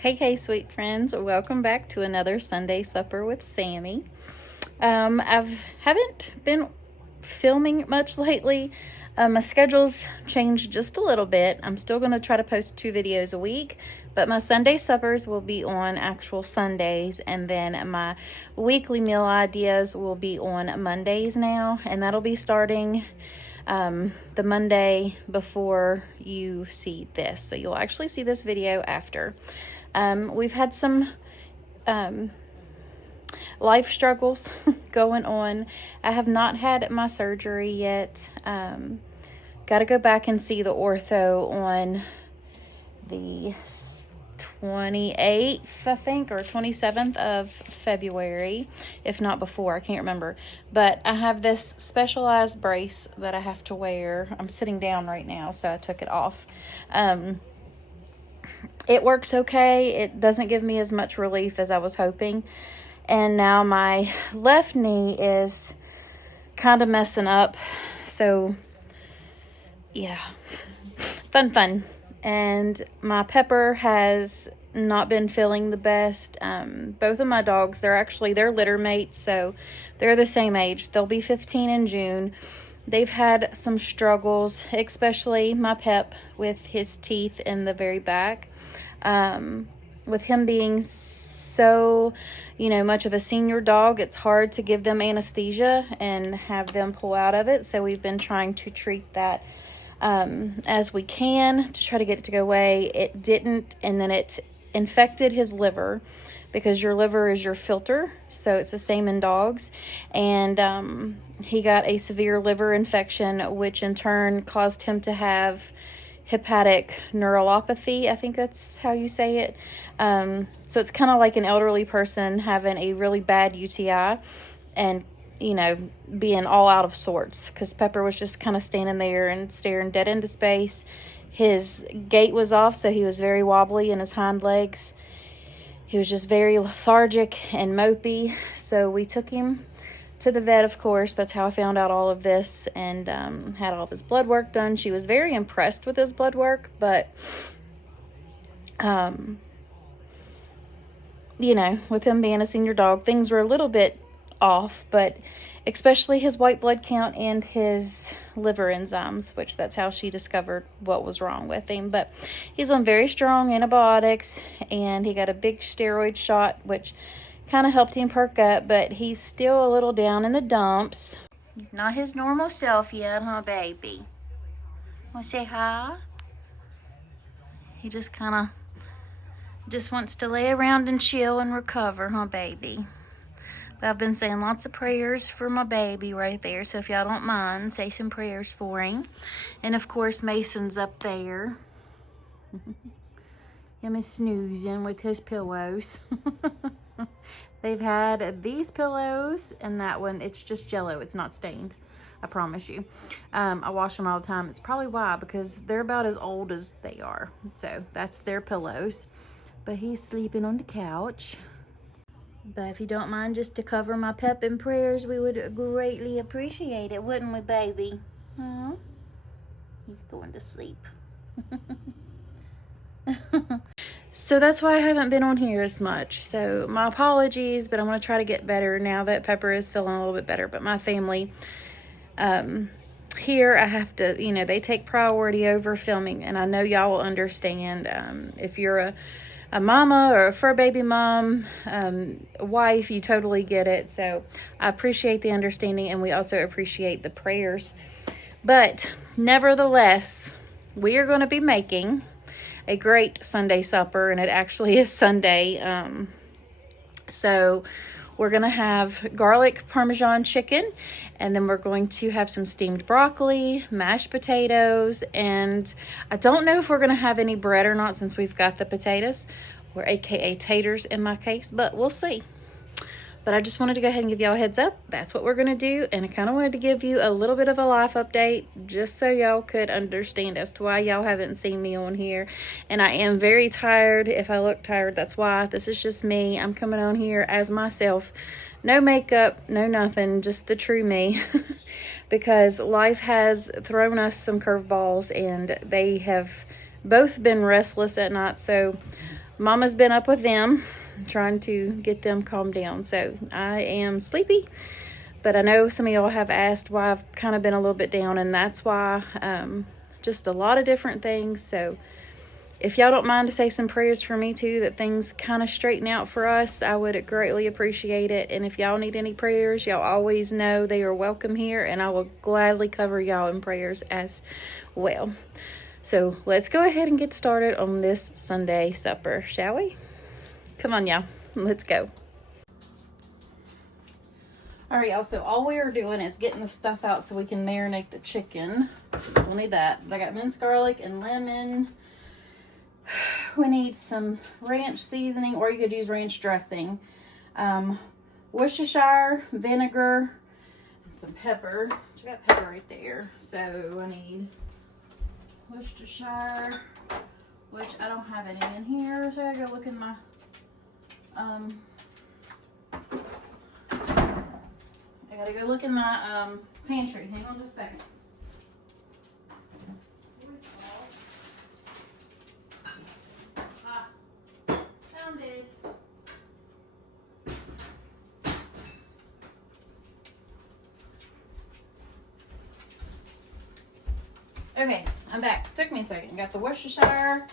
Hey, sweet friends. Welcome back to another Sunday Supper with Sammy. Haven't been filming much lately. My schedule's changed just a little bit. I'm still going to try to post 2 videos a week, but my Sunday suppers will be on actual Sundays, and then my weekly meal ideas will be on Mondays now, and that'll be starting the Monday before you see this. So you'll actually see this video after. We've had some life struggles going on. I have not had my surgery yet. Got to go back and see the ortho on the 28th, I think, or 27th of February, if not before, I can't remember. But I have this specialized brace that I have to wear. I'm sitting down right now, so I took it off. It works okay. It doesn't give me as much relief as I was hoping. And now my left knee is kind of messing up. So, yeah, fun. And my Pepper has not been feeling the best. Both of my dogs, they're litter mates, so they're the same age. They'll be 15 in June. They've had some struggles, especially my Pep with his teeth in the very back. With him being so, much of a senior dog, it's hard to give them anesthesia and have them pull out of it. So we've been trying to treat that as we can to try to get it to go away. It didn't, and then it infected his liver, because your liver is your filter, so it's the same in dogs. And he got a severe liver infection, which in turn caused him to have hepatic neuropathy. I think that's how you say it. So it's kind of like an elderly person having a really bad UTI and, being all out of sorts, because Pepper was just kind of standing there and staring dead into space. His gait was off, so he was very wobbly in his hind legs. He was just very lethargic and mopey. So we took him to the vet, of course. That's how I found out all of this, and had all of his blood work done. She was very impressed with his blood work, but, with him being a senior dog, things were a little bit off, but especially his white blood count and his liver enzymes, which that's how she discovered what was wrong with him. But he's on very strong antibiotics, and he got a big steroid shot, which kind of helped him perk up, but he's still a little down in the dumps. He's not his normal self yet, huh, baby? Want to say hi? He just wants to lay around and chill and recover, huh, baby? But I've been saying lots of prayers for my baby right there, so if y'all don't mind, say some prayers for him. And of course, Mason's up there. Him is snoozing with his pillows. They've had these pillows and that one. It's just Jello. It's not stained, I promise you. I wash them all the time. It's probably why, because they're about as old as they are. So that's their pillows. But he's sleeping on the couch. But if you don't mind, just to cover my Pep in prayers, we would greatly appreciate it, wouldn't we, baby? Huh? He's going to sleep. So that's why I haven't been on here as much. So my apologies, but I'm going to try to get better now that Pepper is feeling a little bit better. But my family, here I have to, they take priority over filming. And I know y'all will understand. If you're a mama or a fur baby mom, wife, you totally get it. So I appreciate the understanding, and we also appreciate the prayers. But nevertheless, we are going to be making a great Sunday supper, and it actually is Sunday. So we're going to have garlic Parmesan chicken, and then we're going to have some steamed broccoli, mashed potatoes, and I don't know if we're going to have any bread or not, since we've got the potatoes, or AKA taters in my case, but we'll see. But I just wanted to go ahead and give y'all a heads up. That's what we're going to do, and I kind of wanted to give you a little bit of a life update, just so y'all could understand as to why y'all haven't seen me on here. And I am very tired. If I look tired, that's why. This is just me. I'm coming on here as myself. No makeup, no nothing, just the true me. Because life has thrown us some curveballs, and they have both been restless at night. So Mama's been up with them, trying to get them calmed down. So I am sleepy, but I know some of y'all have asked why I've kind of been a little bit down, and that's why. Just a lot of different things. So if y'all don't mind to say some prayers for me too, that things kind of straighten out for us, I would greatly appreciate it. And if y'all need any prayers, y'all always know they are welcome here, and I will gladly cover y'all in prayers as well. So let's go ahead and get started on this Sunday supper, shall we? Come on, y'all. Let's go. All right, y'all. So all we are doing is getting the stuff out so we can marinate the chicken. We'll need that. I got minced garlic and lemon. We need some ranch seasoning, or you could use ranch dressing. Worcestershire, vinegar, and some pepper. I got pepper right there. So I need Worcestershire, which I don't have any in here, so I gotta go look in my pantry. Hang on just a second. Found it. Okay, I'm back. Took me a second. Got the Worcestershire.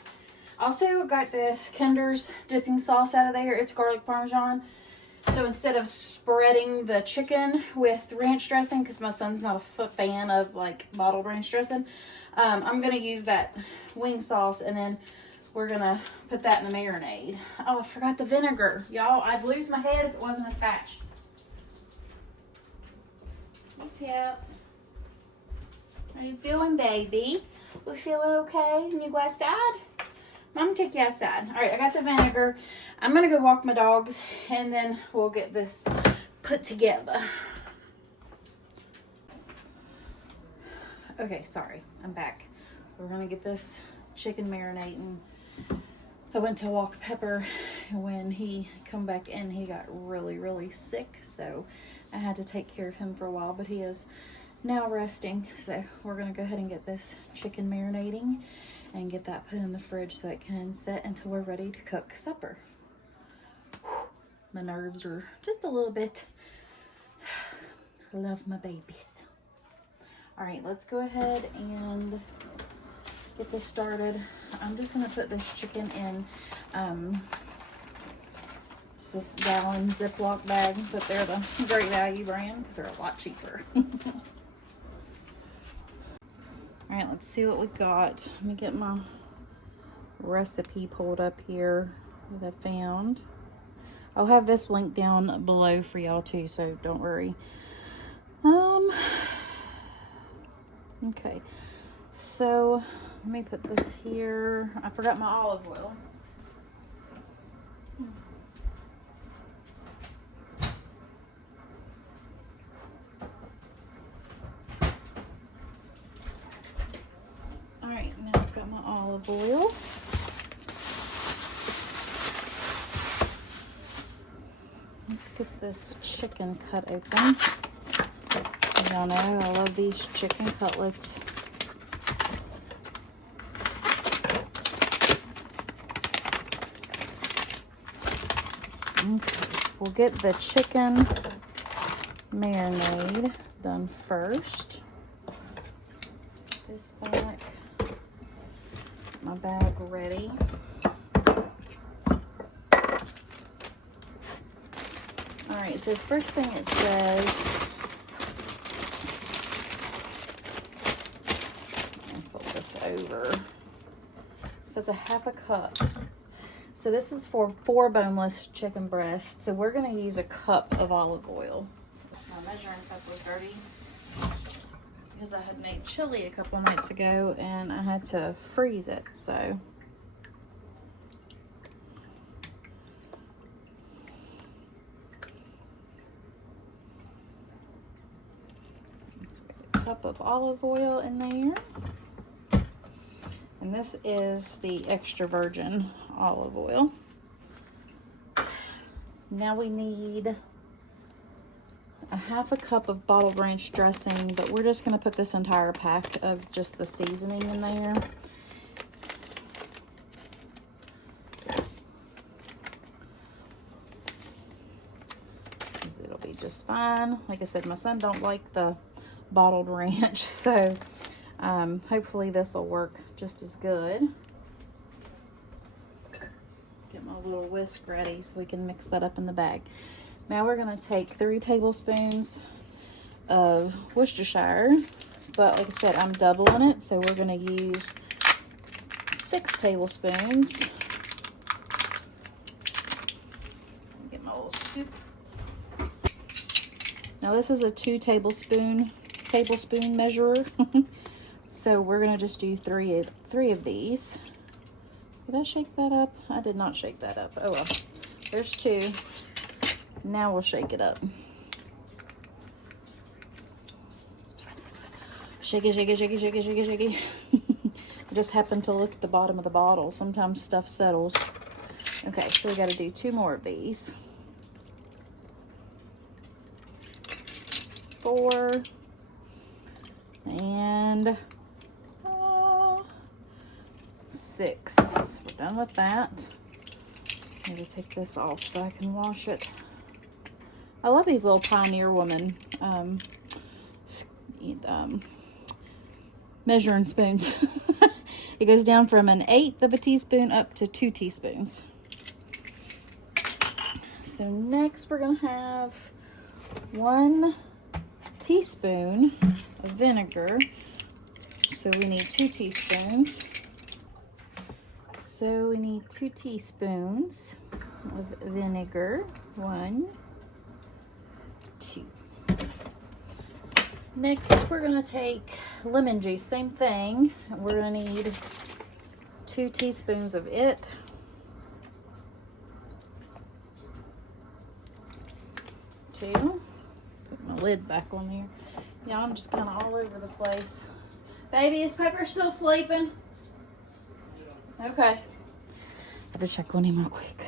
Also got this Kinder's dipping sauce out of there. It's garlic parmesan. So instead of spreading the chicken with ranch dressing, because my son's not a fan of like bottled ranch dressing, I'm going to use that wing sauce, and then we're going to put that in the marinade. Oh, I forgot the vinegar. Y'all, I'd lose my head if it wasn't attached. Yep. How you feeling, baby? We feeling okay? Can you go outside? Mom, take you outside. All right, I got the vinegar. I'm going to go walk my dogs, and then we'll get this put together. Okay, sorry. I'm back. We're going to get this chicken marinating. I went to walk Pepper, and when he come back in, he got really, really sick. So I had to take care of him for a while, but he is now resting. So we're going to go ahead and get this chicken marinating and get that put in the fridge so it can set until we're ready to cook supper. My nerves are just a little bit. I love my babies. All right, let's go ahead and get this started. I'm just gonna put this chicken in just this gallon Ziploc bag, but they're the Great Value brand because they're a lot cheaper. All right, let's see what we got. Let me get my recipe pulled up here that I found. I'll have this link down below for y'all too, so don't worry. Okay, so let me put this here. I forgot my olive oil. All right, now I've got my olive oil. Let's get this chicken cut open. Y'all know I love these chicken cutlets. Okay, so we'll get the chicken marinade done first. This back. My bag ready. All right, so the first thing it says, I'll fold this over. It says a half a cup. So this is for 4 boneless chicken breasts. So we're gonna use a cup of olive oil. My measuring cup was dirty because I had made chili a couple nights ago and I had to freeze it, so. Let's get a cup of olive oil in there. And this is the extra virgin olive oil. Now we need a half a cup of bottled ranch dressing, but we're just going to put this entire pack of just the seasoning in there. just fine. Like I said, my son don't like the bottled ranch, so hopefully this will work just as good. Get my little whisk ready so we can mix that up in the bag. Now we're going to take 3 tablespoons of Worcestershire, but like I said, I'm doubling it, so we're going to use 6 tablespoons. Get my little scoop. Now this is a 2 tablespoon measurer, so we're going to just do three of these. Did I shake that up? I did not shake that up. Oh well, there's 2. Now we'll shake it up. Shake it, shake it, shake it, shake it, shake it, shake it. I just happened to look at the bottom of the bottle. Sometimes stuff settles. Okay, so we got to do 2 more of these. 4 and 6. So we're done with that. Need to take this off so I can wash it. I love these little Pioneer Woman measuring spoons. It goes down from 1/8 of a teaspoon up to 2 teaspoons. So next we're gonna have 1 teaspoon of vinegar. So we need 2 teaspoons. So we need 2 teaspoons of vinegar. 1, 2. Next, we're going to take lemon juice, same thing. We're going to need 2 teaspoons of it. 2. Put my lid back on there. Yeah, I'm just kind of all over the place. Baby, is Pepper still sleeping? Okay. I have to check on him real quick.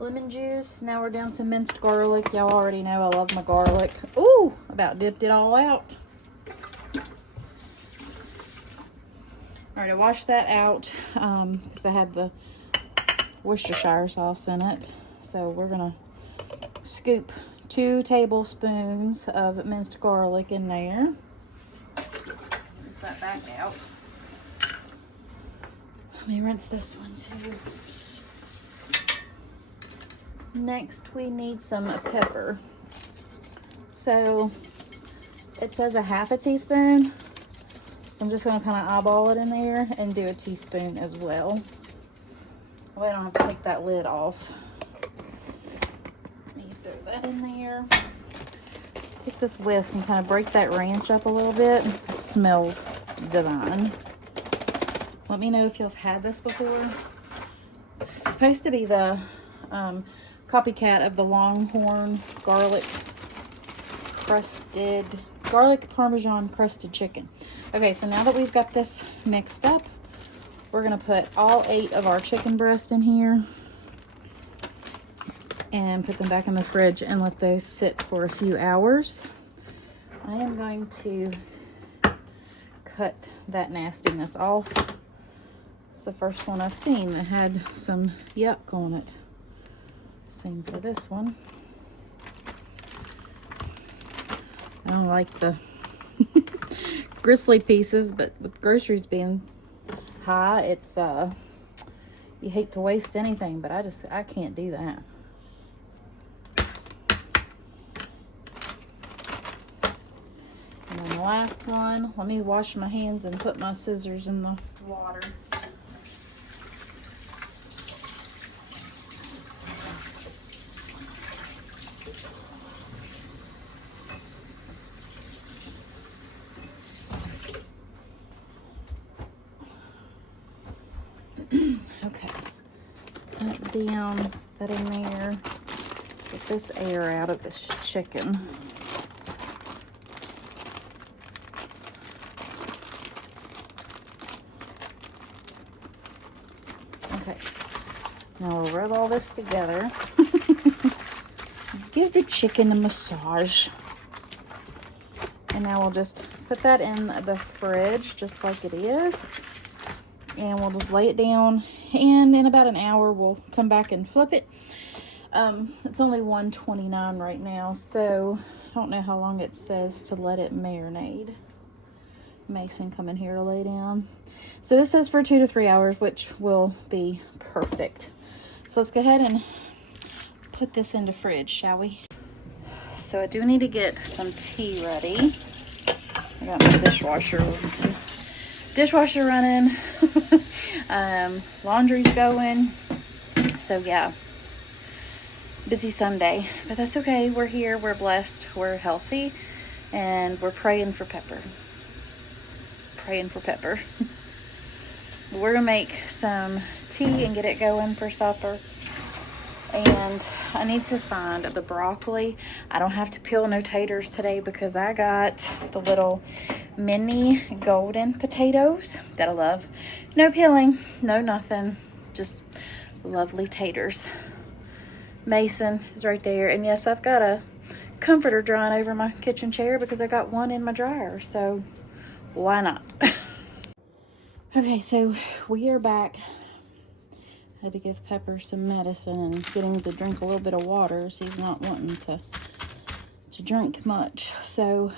Lemon juice. Now we're down to minced garlic. Y'all already know I love my garlic. Ooh, about dipped it all out. Alright, I washed that out because I had the Worcestershire sauce in it. So we're going to scoop 2 tablespoons of minced garlic in there. Rinse that back out. Let me rinse this one too. Next, we need some pepper. So it says 1/2 teaspoon. So I'm just going to kind of eyeball it in there and do a teaspoon as well. We don't have to take that lid off. Let me throw that in there. Take this whisk and kind of break that ranch up a little bit. It smells divine. Let me know if you've had this before. It's supposed to be the copycat of the Longhorn garlic parmesan crusted chicken. Okay, so now that we've got this mixed up, we're going to put all 8 of our chicken breasts in here and put them back in the fridge and let those sit for a few hours. I am going to cut that nastiness off. It's the first one I've seen that had some yuck on it. Same for this one. I don't like the gristly pieces, but with groceries being high, it's you hate to waste anything, but I can't do that. And then the last one, let me wash my hands and put my scissors in the water. Okay, that down, set that in there. Get this air out of this chicken. Okay, now we'll rub all this together. Give the chicken a massage. And now we'll just put that in the fridge just like it is. And we'll just lay it down, and in about an hour we'll come back and flip it. It's only 1:29 right now, so I don't know how long it says to let it marinate. Mason coming here to lay down. So this says for 2 to 3 hours, which will be perfect. So let's go ahead and put this in the fridge, shall we? So I do need to get some tea ready. I got my dishwasher running. Laundry's going. So yeah, busy Sunday, but that's okay. We're here, we're blessed, we're healthy, and we're praying for Pepper. We're gonna make some tea and get it going for supper. And I need to find the broccoli. I don't have to peel no taters today because I got the little mini golden potatoes that I love. No peeling, no nothing, just lovely taters. Mason is right there, and yes, I've got a comforter drying over my kitchen chair because I got one in my dryer, so why not? Okay, so we are back. I had to give Pepper some medicine and get him to drink a little bit of water, so he's not wanting to drink much. So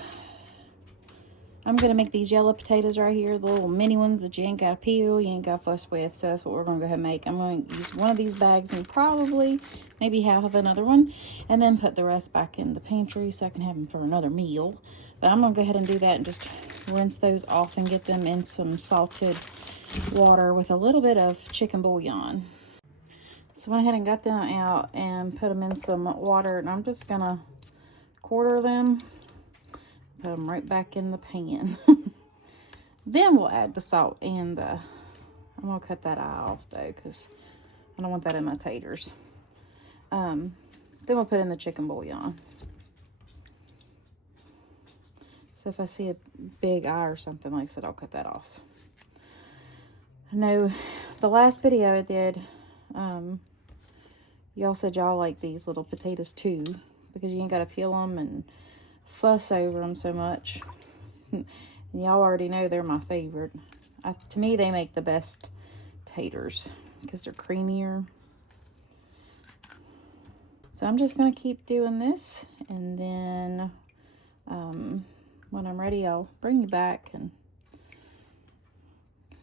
I'm gonna make these yellow potatoes right here, the little mini ones that you ain't gotta peel, you ain't gotta fuss with. So that's what we're gonna go ahead and make. I'm gonna use one of these bags and probably maybe half of another one, and then put the rest back in the pantry so I can have them for another meal. But I'm gonna go ahead and do that and just rinse those off and get them in some salted water with a little bit of chicken bouillon. So I went ahead and got them out and put them in some water, and I'm just gonna quarter them, put them right back in the pan. Then we'll add the salt and I'm gonna cut that eye off though, because I don't want that in my taters. Then we'll put in the chicken bouillon. So if I see a big eye or something, like I said, I'll cut that off. I know the last video I did, y'all said y'all like these little potatoes too, because you ain't got to peel them and fuss over them so much. And y'all already know they're my favorite. To me, they make the best taters because they're creamier. So I'm just going to keep doing this, and then when I'm ready, I'll bring you back and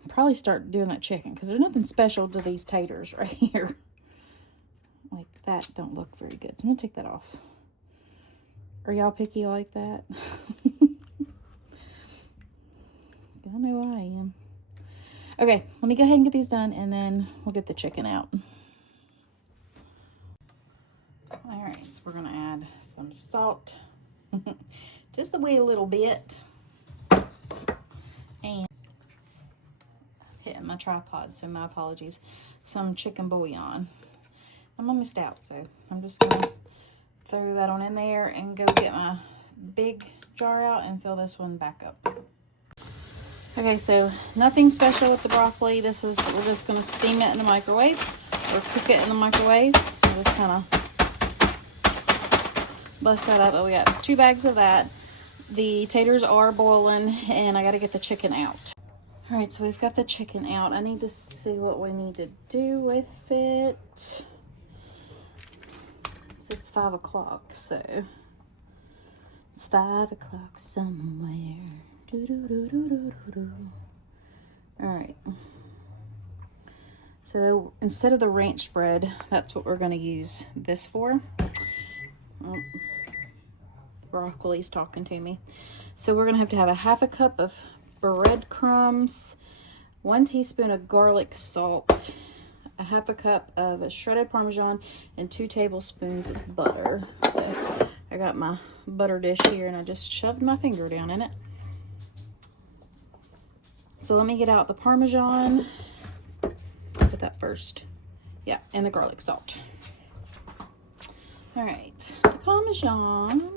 probably start doing that chicken, because there's nothing special to these taters right here. Like that don't look very good, so I'm gonna take that off. Are y'all picky like that? I know I am. Okay, let me go ahead and get these done, and then we'll get the chicken out. All right, so we're gonna add some salt, just a wee little bit, and hitting my tripod, so my apologies. Some chicken bouillon. I'm almost out, so I'm just gonna throw that on in there and go get my big jar out and fill this one back up. Okay, so nothing special with the broccoli. We're just gonna steam it in the microwave or cook it in the microwave. I'll just kind of bust that up. Oh, we got 2 bags of that. The taters are boiling, and I got to get the chicken out. All right, so we've got the chicken out. I need to see what we need to do with it. It's 5 o'clock, so it's 5 o'clock somewhere. All right. So instead of the ranch bread, that's what we're going to use this for. Oh, broccoli's talking to me. So we're going to have a half a cup of breadcrumbs, 1 teaspoon of garlic salt, a half a cup of shredded Parmesan, and 2 tablespoons of butter. So I got my butter dish here, and I just shoved my finger down in it. So let me get out the Parmesan. Put that first. Yeah, and the garlic salt. All right, the Parmesan.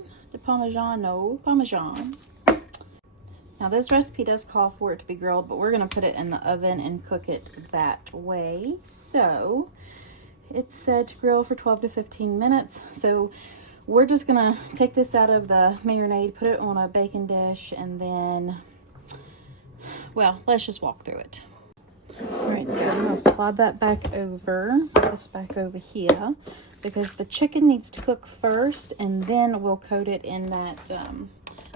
Now this recipe does call for it to be grilled, but we're gonna put it in the oven and cook it that way. So it's said to grill for 12 to 15 minutes. So we're just gonna take this out of the marinade, put it on a baking dish, and then, well, let's just walk through it. All right, so I'm gonna slide that back over, put this back over here, because the chicken needs to cook first, and then we'll coat it in that,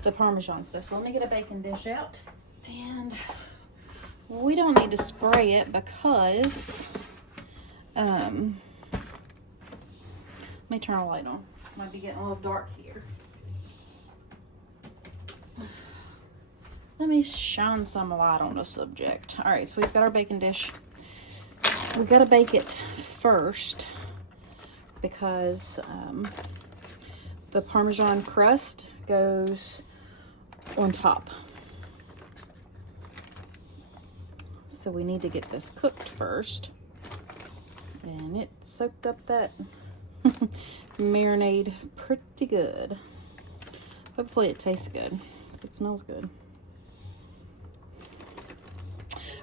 the Parmesan stuff. So let me get a baking dish out. And we don't need to spray it because, let me turn a light on. Might be getting a little dark here. Let me shine some light on the subject. All right, so we've got our baking dish. We've got to bake it first because the Parmesan crust goes on top. So we need to get this cooked first. And it soaked up that marinade pretty good. Hopefully it tastes good. It smells good.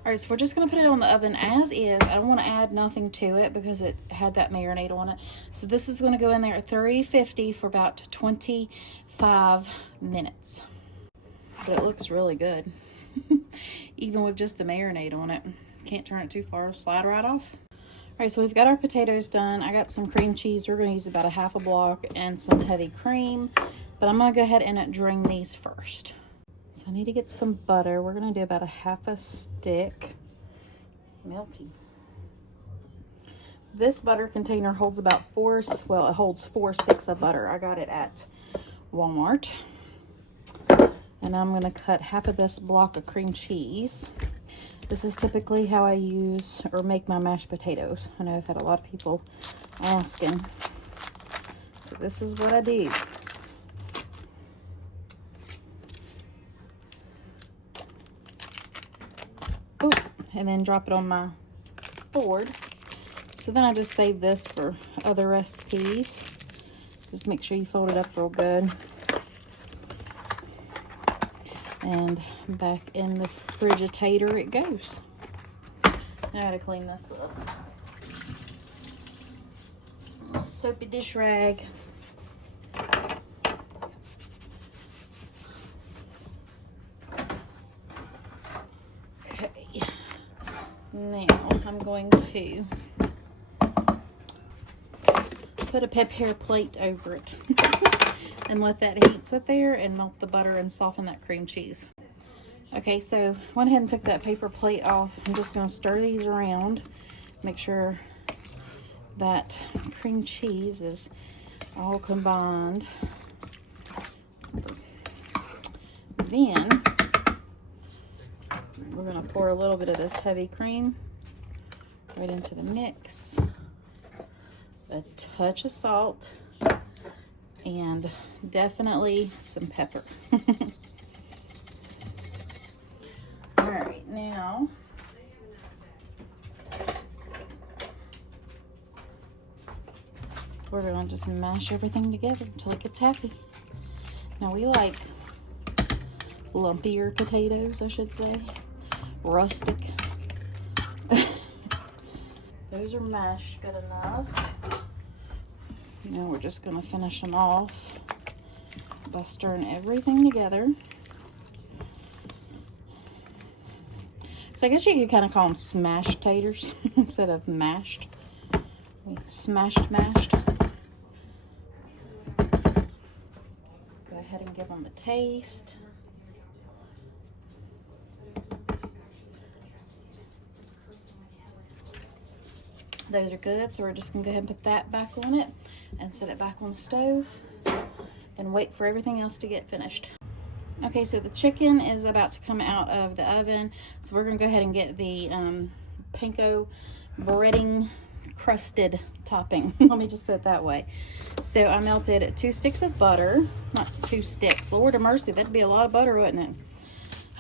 All right, so we're just gonna put it on the oven as is. I don't want to add nothing to it because it had that marinade on it. So this is gonna go in there at 350 for about 25 minutes. But it looks really good. Even with just the marinade on it. Can't turn it too far, slide right off. All right, so we've got our potatoes done. I got some cream cheese. We're gonna use about a half a block and some heavy cream. But I'm gonna go ahead and drain these first. So I need to get some butter. We're gonna do about a half a stick. Melty. This butter container holds about it holds 4 sticks of butter. I got it at Walmart. And I'm gonna cut half of this block of cream cheese. This is typically how I use or make my mashed potatoes. I know I've had a lot of people asking. So this is what I do. Oh, and then drop it on my board. So then I just save this for other recipes. Just make sure you fold it up real good. And back in the Frigitator it goes. Now I gotta clean this up. Soapy dish rag. Okay. Now I'm going to put a pepper plate over it. And let that heat sit there and melt the butter and soften that cream cheese. Okay, so went ahead and took that paper plate off. I'm just gonna stir these around, make sure that cream cheese is all combined. Then we're gonna pour a little bit of this heavy cream right into the mix. A touch of salt. And definitely some pepper. All right, now we're gonna just mash everything together until it gets happy. Now we like lumpier potatoes, I should say, rustic. Those are mashed good enough. Now we're just going to finish them off by stirring everything together. So I guess you could kind of call them smashed taters instead of mashed. Smashed, mashed. Go ahead and give them a taste. Those are good, so we're just going to go ahead and put that back on it and set it back on the stove and wait for everything else to get finished. Okay, so the chicken is about to come out of the oven, so we're going to go ahead and get the panko breading crusted topping. Let me just put it that way. So I melted 2 sticks of butter, not 2 sticks, Lord of mercy, that'd be a lot of butter, wouldn't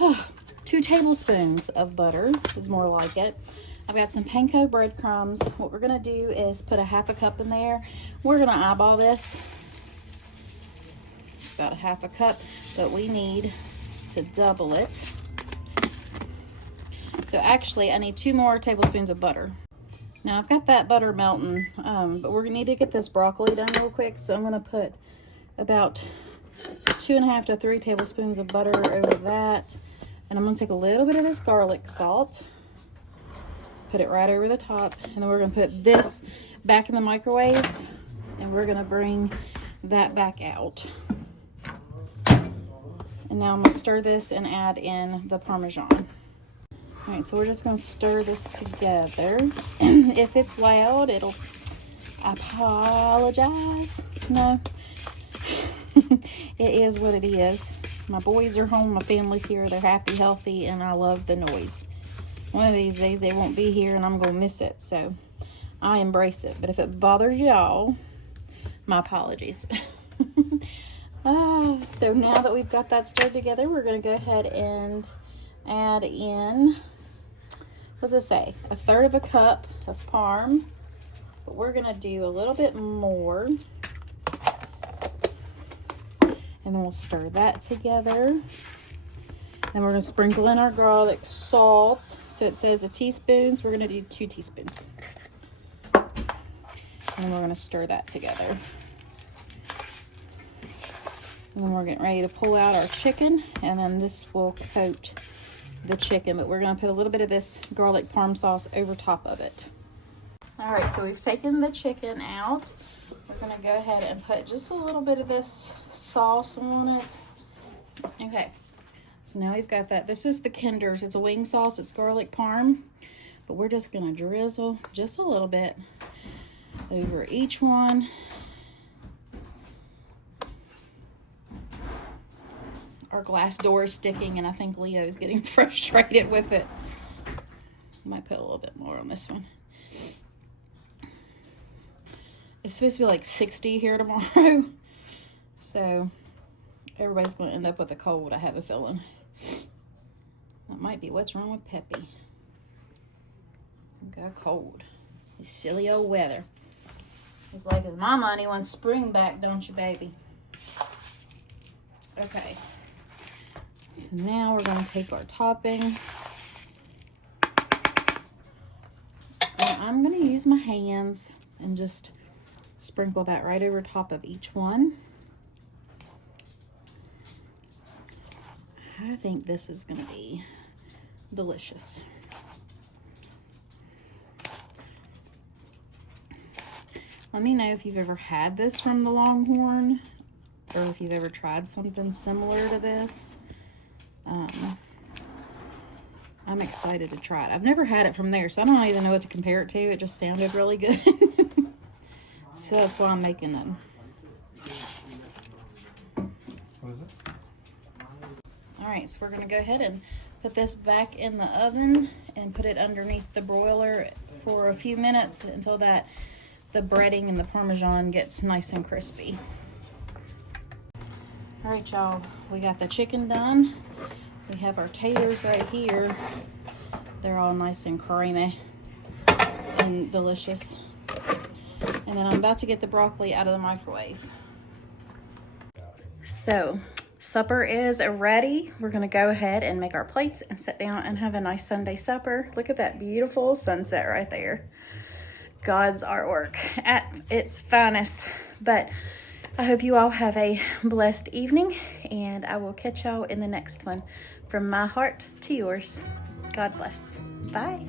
it? 2 tablespoons of butter is more like it. I've got some panko breadcrumbs. What we're gonna do is put a half a cup in there. We're gonna eyeball this. About a half a cup, but we need to double it. So actually, I need 2 more tablespoons of butter. Now I've got that butter melting, but we're gonna need to get this broccoli done real quick. So I'm gonna put about 2.5 to 3 tablespoons of butter over that. And I'm gonna take a little bit of this garlic salt. Put it right over the top, and then we're gonna put this back in the microwave, and we're gonna bring that back out. And now I'm gonna stir this and add in the Parmesan. All right, so we're just gonna stir this together. If it's loud, I apologize. No, it is what it is. My boys are home, my family's here, they're happy, healthy, and I love the noise. One of these days they won't be here and I'm gonna miss it, so I embrace it. But if it bothers y'all, my apologies. So now that we've got that stirred together, we're gonna go ahead and add in, what does it say? 1/3 of a cup of Parm, but we're gonna do a little bit more. And then we'll stir that together. And we're gonna sprinkle in our garlic salt. So it says a teaspoon, so we're gonna do 2 teaspoons. And we're gonna stir that together. And then we're getting ready to pull out our chicken, and then this will coat the chicken, but we're gonna put a little bit of this garlic parm sauce over top of it. All right, so we've taken the chicken out. We're gonna go ahead and put just a little bit of this sauce on it. Okay, so now we've got that. This is the Kinder's, it's a wing sauce, it's garlic parm, but we're just gonna drizzle just a little bit over each one. Our glass door is sticking, and I think Leo is getting frustrated with it. Might put a little bit more on this one. It's supposed to be like 60 here tomorrow, so everybody's going to end up with a cold, I have a feeling. That might be what's wrong with Peppy. Got a cold. This silly old weather. It's like, his mama, he wants spring back, don't you, baby? Okay. So now we're going to take our topping. And I'm going to use my hands and just sprinkle that right over top of each one. I think this is going to be delicious. Let me know if you've ever had this from the Longhorn, or if you've ever tried something similar to this. I'm excited to try it. I've never had it from there, so I don't even know what to compare it to. It just sounded really good. So that's why I'm making them. What is it? All right, so we're gonna go ahead and put this back in the oven and put it underneath the broiler for a few minutes until the breading and the Parmesan gets nice and crispy. All right, y'all, we got the chicken done. We have our taters right here. They're all nice and creamy and delicious. And then I'm about to get the broccoli out of the microwave. So, supper is ready. We're gonna go ahead and make our plates and sit down and have a nice Sunday supper. Look at that beautiful sunset right there. God's artwork at its finest. But I hope you all have a blessed evening, and I will catch y'all in the next one. From my heart to yours, God bless. Bye.